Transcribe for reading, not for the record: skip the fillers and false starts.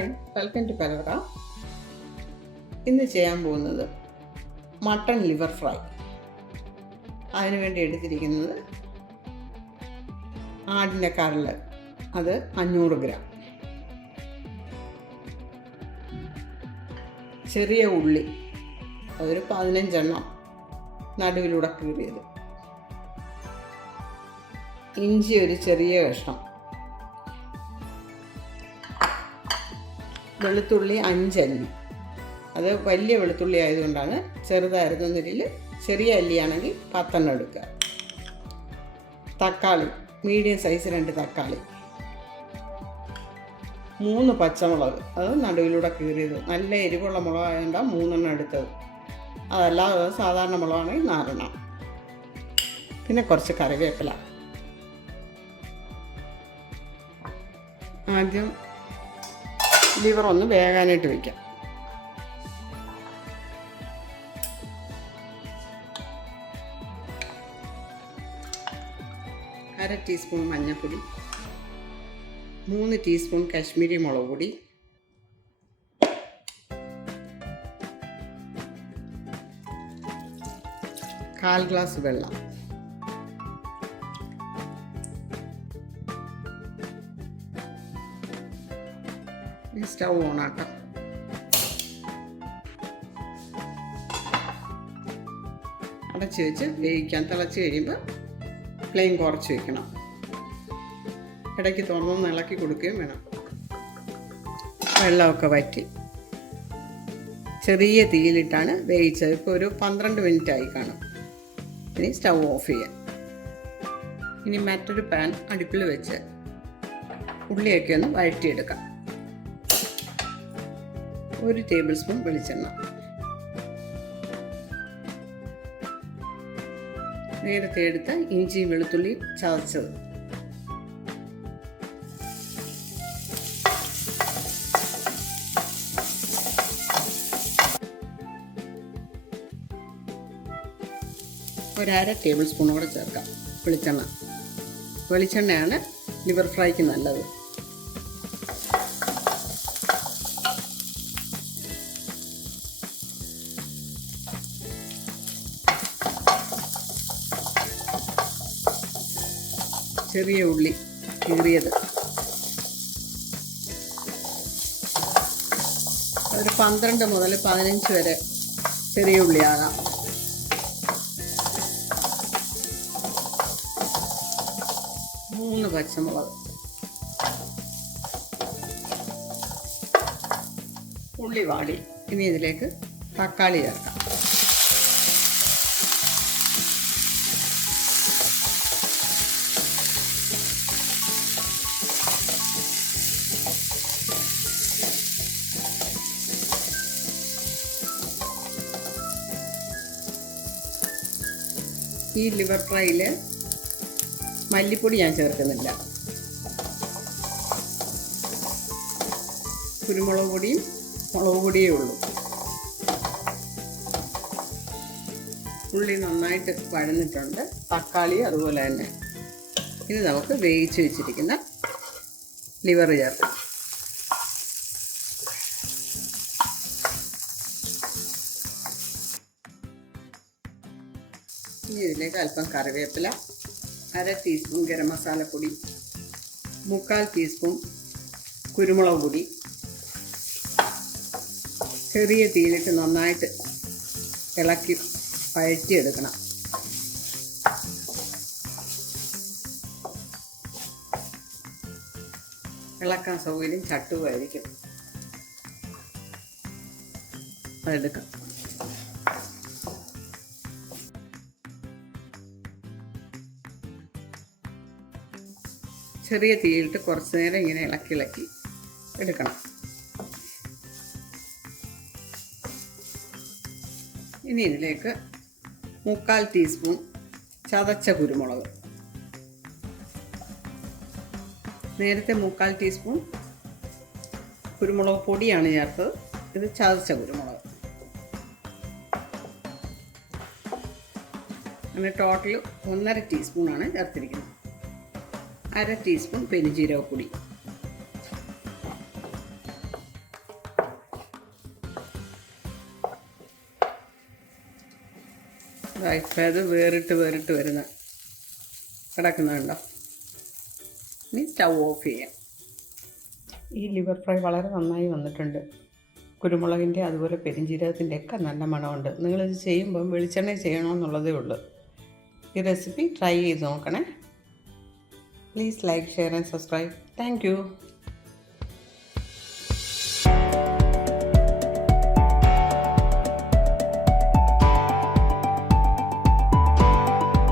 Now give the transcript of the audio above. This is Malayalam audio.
ഹായ്, വെൽക്കം ടു കലവറ. ഇന്ന് ചെയ്യാൻ പോകുന്നത് മട്ടൺ ലിവർ ഫ്രൈ. അതിനുവേണ്ടി എടുത്തിരിക്കുന്നത് ആടിൻ്റെ കരള്, അത് 500 ഗ്രാം, ചെറിയ ഉള്ളി അതൊരു 15 എണ്ണം നടുവിലൂടെ കീറിയത്, ഇഞ്ചി ഒരു ചെറിയ കഷ്ണം, വെളുത്തുള്ളി 5 അല്ലി, അത് വലിയ വെളുത്തുള്ളി ആയതുകൊണ്ടാണ് ചെറുതായിരുന്നതിൽ, ചെറിയ അല്ലിയാണെങ്കിൽ 10 എണ്ണം എടുക്കുക. തക്കാളി മീഡിയം സൈസ് 2 തക്കാളി, 3 പച്ചമുളക് അത് നടുവിലൂടെ കീറിയത്, നല്ല എരിവുള്ള മുളകായതുകൊണ്ടാണ് 3 എണ്ണം എടുത്തത്. അതല്ലാതെ സാധാരണ മുളകാണെങ്കിൽ 4 എണ്ണം. പിന്നെ കുറച്ച് കറിവേപ്പില. ആദ്യം ലിവർ ഒന്ന് വേകാനായിട്ട് വയ്ക്കാം. അര ടീസ്പൂൺ മഞ്ഞൾപ്പൊടി, 3 ടീസ്പൂൺ കാശ്മീരി മുളക് പൊടി, കാൽ ഗ്ലാസ് വെള്ളം, സ്റ്റൗ ഓണാക്കാം. അടച്ച് വെച്ച് വേവിക്കാൻ. തിളച്ച് കഴിയുമ്പോൾ ഫ്ലെയിം കുറച്ച് വയ്ക്കണം. ഇടയ്ക്ക് തുറന്നൊന്ന് ഇളക്കി കൊടുക്കുകയും വേണം. വെള്ളമൊക്കെ വറ്റി ചെറിയ തീയിലിട്ടാണ് വേവിച്ചത്. ഇപ്പോൾ ഒരു 12 മിനിറ്റ് ആയി കാണും. ഇനി സ്റ്റൗ ഓഫ് ചെയ്യാം. ഇനി മറ്റൊരു പാൻ അടുപ്പിൽ വെച്ച് ഉള്ളിയൊക്കെ ഒന്ന് വഴറ്റിയെടുക്കാം. 1 ടേബിൾ സ്പൂൺ വെളിച്ചെണ്ണ, നേരത്തെ എടുത്ത ഇഞ്ചിയും വെളുത്തുള്ളിയും ചതച്ചത്, ഒരു 1/2 ടേബിൾ സ്പൂൺ കൂടെ ചേർക്കാം. വെളിച്ചെണ്ണയാണ് ലിവർ ഫ്രൈക്ക് നല്ലത്. ചെറിയ ഉള്ളി കീറിയത് ഒരു 12 മുതൽ 15 വരെ ചെറിയ ഉള്ളിയാകാം. മൂന്ന് പച്ചമുളക്. ഉള്ളി വാടി. ഇനി ഇതിലേക്ക് തക്കാളി ചേർക്കാം. ഈ ലിവർ ഫ്രൈയിൽ മല്ലിപ്പൊടി ഞാൻ ചേർക്കുന്നില്ല. കുരുമുളക് പൊടിയും മുളക് പൊടിയേ ഉള്ളൂ. ഉള്ളി നന്നായിട്ട് വഴന്നിട്ടുണ്ട്, തക്കാളി അതുപോലെ തന്നെ. ഇനി നമുക്ക് വേവിച്ച് വെച്ചിരിക്കുന്ന ലിവർ ചേർക്കാം. ഇനി ഇതിലേക്ക് അല്പം കറിവേപ്പില, 1/2 ടീസ്പൂൺ ഗരം മസാലപ്പൊടി, 3/4 ടീസ്പൂൺ കുരുമുളക് പൊടി, ചെറിയ തീയിലിട്ട് നന്നായിട്ട് ഇളക്കി വഴറ്റിയെടുക്കണം. ഇളക്കാൻ സൗകര്യം ചട്ടുമായിരിക്കും, അതെടുക്കാം. ചെറിയ തീയിലിട്ട് കുറച്ച് നേരം ഇങ്ങനെ ഇളക്കി എടുക്കണം. ഇനി ഇതിലേക്ക് 3/4 ടീസ്പൂൺ ചതച്ച കുരുമുളക്, നേരത്തെ 3/4 ടീസ്പൂൺ കുരുമുളക് പൊടിയാണ് ചേർത്തത്, ഇത് ചതച്ച കുരുമുളക്. അങ്ങനെ ടോട്ടൽ 1/2 ടീസ്പൂണാണ് ചേർത്തിരിക്കുന്നത്. 1/2 ടീസ്പൂൺ പെരുംജീരകപ്പൊടി, ഇപ്പം അത് വേറിട്ട് വരുന്ന കിടക്കുന്നുണ്ടോ. ഇനി സ്റ്റൗ ഓഫ് ചെയ്യാം. ഈ ലിവർ ഫ്രൈ വളരെ നന്നായി വന്നിട്ടുണ്ട്. കുരുമുളകിൻ്റെ അതുപോലെ പെരിഞ്ജീരകത്തിൻ്റെ ഒക്കെ നല്ല മണമുണ്ട്. നിങ്ങളിത് ചെയ്യുമ്പം വെളിച്ചെണ്ണ ചെയ്യണമെന്നുള്ളതേ ഉള്ളൂ. ഈ റെസിപ്പി ട്രൈ ചെയ്ത് നോക്കണേ. Please like, share and subscribe. Thank you.